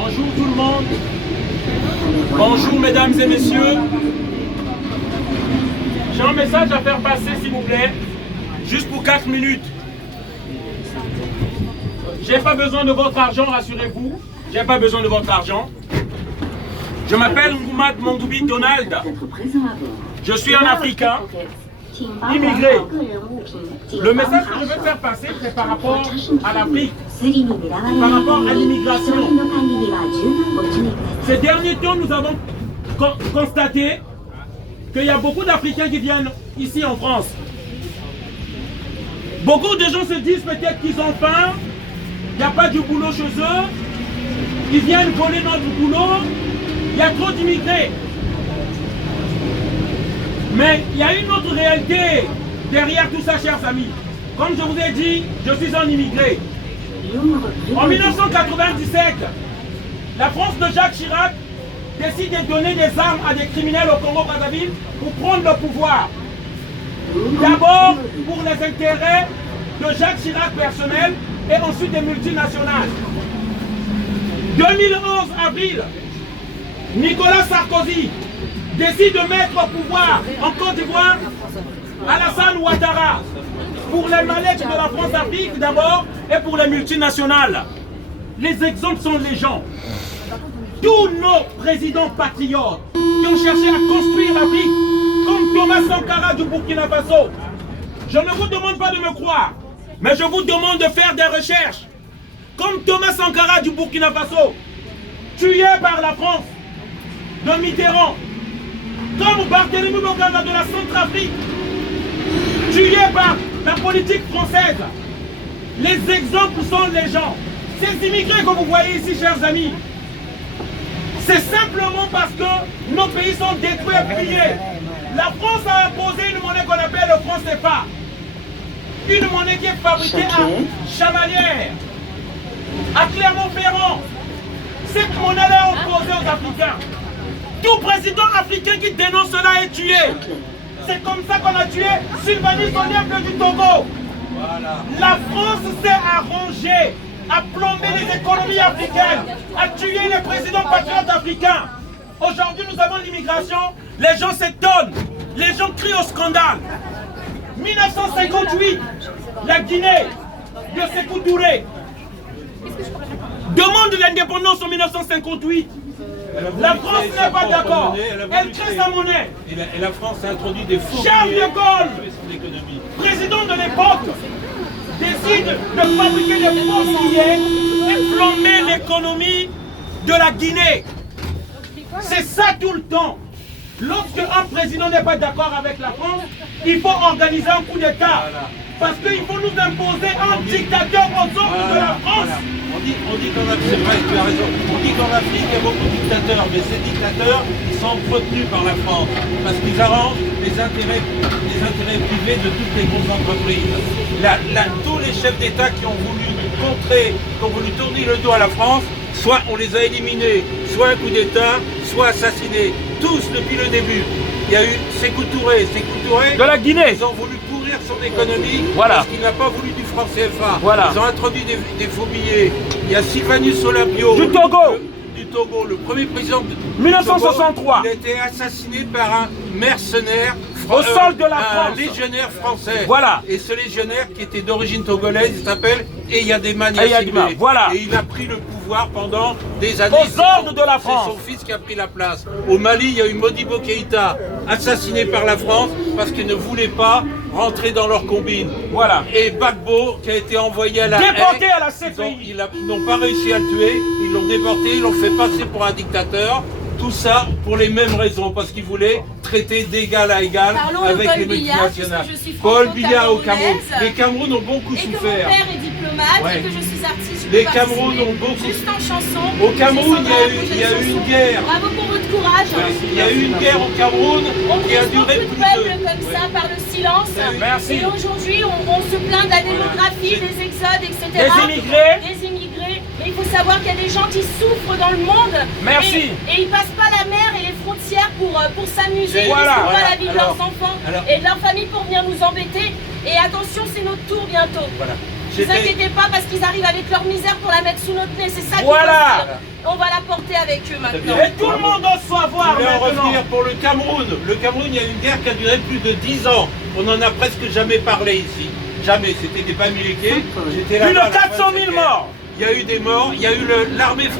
Bonjour tout le monde. Bonjour mesdames et messieurs. J'ai un message à faire passer s'il vous plaît. Juste pour 4 minutes. J'ai pas besoin de votre argent, rassurez-vous. J'ai pas besoin de votre argent. Je m'appelle Ngoumat Mongoubi Donald. Je suis un Africain, immigré. Le message que je veux faire passer, c'est par rapport à l'Afrique, par rapport à l'immigration. Ces derniers temps, nous avons constaté qu'il y a beaucoup d'Africains qui viennent ici en France. Beaucoup de gens se disent peut-être qu'ils ont faim, il n'y a pas du boulot chez eux, ils viennent voler notre boulot, il y a trop d'immigrés. Mais il y a une autre réalité derrière tout ça, chers amis. Comme je vous ai dit, je suis un immigré. En 1997, la France de Jacques Chirac décide de donner des armes à des criminels au Congo-Brazzaville pour prendre le pouvoir. D'abord pour les intérêts de Jacques Chirac personnel et ensuite des multinationales. 2011 avril, Nicolas Sarkozy décide de mettre au pouvoir en Côte d'Ivoire Alassane Ouattara pour les mallettes de la France-Afrique d'abord et pour les multinationales. Les exemples sont légion. Tous nos présidents patriotes qui ont cherché à construire l'Afrique, comme Thomas Sankara du Burkina Faso. Je ne vous demande pas de me croire, mais je vous demande de faire des recherches. Comme Thomas Sankara du Burkina Faso, tué par la France, de Mitterrand. Comme Barthélemy Bokanga de la Centrafrique, tué par la politique française. Les exemples sont les gens. Ces immigrés que vous voyez ici, chers amis, c'est simplement parce que nos pays sont détruits et pillés. La France a imposé une monnaie qu'on appelle le franc CFA. Une monnaie qui est fabriquée à Chamalières, à Clermont-Ferrand. Cette monnaie-là est opposée aux Africains. Tout président africain qui dénonce cela est tué. C'est comme ça qu'on a tué Sylvanie Soniape du Togo. La France s'est arrangée à plomber les économies africaines, à tuer les présidents patriotes africains. Aujourd'hui, nous avons l'immigration, les gens s'étonnent, les gens crient au scandale. 1958, la Guinée de Sékou Touré demande l'indépendance en 1958. La France n'est pas d'accord. Elle crée sa monnaie. Et la France a introduit des faux Charles de Gaulle, président de l'époque, décide de fabriquer des faux billets et plomber l'économie de la Guinée. C'est ça tout le temps. Lorsque un président n'est pas d'accord avec la France, il faut organiser un coup d'État. Parce qu'il faut nous imposer un dictateur aux ordres de la France. On dit qu'en Afrique, c'est vrai, tu as raison. On dit qu'en Afrique, il y a beaucoup de dictateurs, mais ces dictateurs, ils sont entretenus par la France. Parce qu'ils arrangent les intérêts privés de toutes les grosses entreprises. Tous les chefs d'État qui ont voulu contrer, qui ont voulu tourner le dos à la France, soit on les a éliminés, soit un coup d'État, soit assassinés. Tous depuis le début. Il y a eu Sékou Touré De la Guinée. Ils ont voulu pourrir son économie Voilà. parce qu'il n'a pas voulu du franc CFA. Voilà. Ils ont introduit des faux billets. Il y a Sylvanus Olympio Du Togo. Du Togo, le premier président de 1963. Togo, il a été assassiné par un mercenaire Au sol de la un France. légionnaire français. Voilà. Et ce légionnaire qui était d'origine togolaise, il s'appelle Eyadema Eyadema, Niassingbe. voilà. Et il a pris le pouvoir pendant des années. Aux ordres de la France. C'est son fils qui a pris la place. Au Mali, il y a eu Modibo Keïta, assassiné par la France parce qu'il ne voulait pas rentrer dans leur combine. Voilà. Et Gbagbo, qui a été envoyé à la Déporté haie, à la CPI. ils n'ont pas réussi à le tuer, ils l'ont déporté, ils l'ont fait passer pour un dictateur. Tout ça pour les mêmes raisons, parce qu'ils voulaient traiter d'égal à égal avec les multinationales. Paul Biya au Cameroun. Les Cameroun ont beaucoup souffert. Mon père est diplomate Ouais. et que je suis artiste. Les Cameroun ont beaucoup Juste en chanson. Au Cameroun, il y a eu une guerre. Bravo pour votre courage. Il y a eu une guerre au Cameroun qui a On duré beaucoup de plus peuples de... comme ça par le silence. Merci. Et aujourd'hui, on se plaint de la démographie, des exodes, etc. Des immigrés. Des immigrés. Mais il faut savoir qu'il y a des gens qui souffrent dans le monde. Merci. Et ils passent pas la mer et les frontières pour s'amuser. Voilà. Ils sauvent pas la vie de leurs Alors, enfants et de leur famille pour venir nous embêter. Et attention, c'est notre tour bientôt. Voilà. Ne vous inquiétez pas parce qu'ils arrivent avec leur misère pour la mettre sous notre nez. C'est ça qu'il Voilà. faut se dire. On va la avec eux maintenant. Et tout le monde doit savoir Je vais en maintenant. revenir pour le Cameroun. Le Cameroun, il y a une guerre qui a duré plus de 10 ans. On n'en a presque jamais parlé ici. Jamais. C'était des Bamileke. J'étais là. Plus de 400 000 morts. Il y a eu des morts. Il y a eu l'armée française.